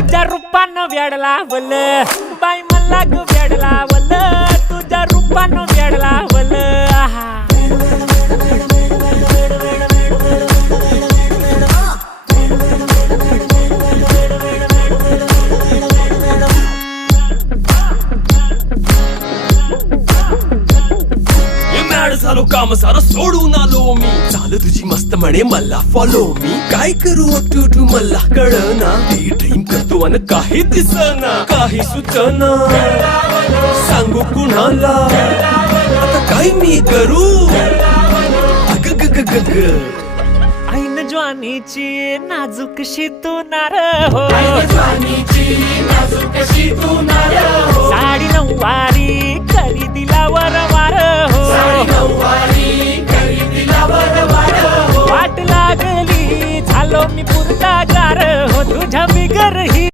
तुझ्या रूपानं वेड लावल बाई मला ग वेड लावल तुझ्या रूपानं वेड लावल झालो काम सारं सोडून आलो मी चाल तुझी मस्त म्हणे मला फॉलो मी काय करू टू मला कळना ड्रीम करतो आणि काही दिसना काही सुचना सांगू कुणाला आता काय मी करू अग ग ग ग ग ऐन ज्वानीची नाजूकशी तू नार हो साडी नऊवारी करी दिला वरवार हो वाट लागली झालो मी पुरता गार हो तुझ्या बिगर ही